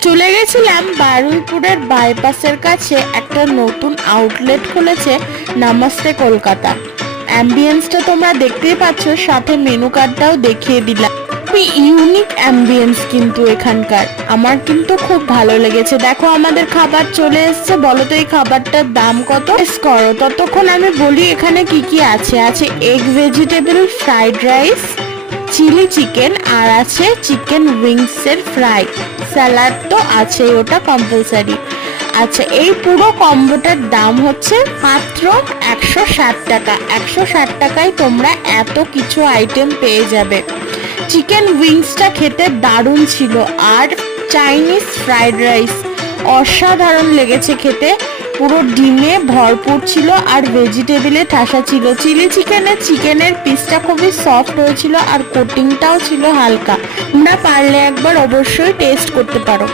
চলে গেছিলাম বারুইপুরের বাইপাসের কাছে, একটা নতুন আউটলেট খুলেছে নামাস্তে কলকাতা। অ্যাম্বিয়েন্সটা তোমরা দেখতেই পাচ্ছ, সাথে মেনু কার্ডটাও দেখিয়ে দিলাম। খুবই ইউনিক অ্যাম্বিয়েন্স কিন্তু এখানকার, আমার কিন্তু খুব ভালো লেগেছে। দেখো আমাদের খাবার চলে এসছে, বলো তো এই খাবারটার দাম কত? গেস করো। ততক্ষণ আমি বলি এখানে কি কি আছে। আছে egg vegetable fried rice, chilli chicken, আর আছে চিকেন উইংস এর ফ্রাই, স্যালাড তো আছে, ওটা কম্পালসারি। আচ্ছা, এই পুরো কম্বোটার দাম হচ্ছে মাত্র 160 টাকা। 160 টাকায় তোমরা এত কিছু আইটেম পেয়ে যাবে। চিকেন উইংসটা খেতে দারুণ ছিল, আর চাইনিজ ফ্রাইড রাইস অসাধারণ লেগেছে খেতে। পুরো ডিমে ভরপুর ছিল আর ভেজিটেবলে ঠাসা ছিল। চিলি চিকেনের পিসটা খুবই সফট হয়েছিল আর কোটিংটাও ছিল হালকা। তোমরা পারলে একবার অবশ্যই টেস্ট করতে পারো।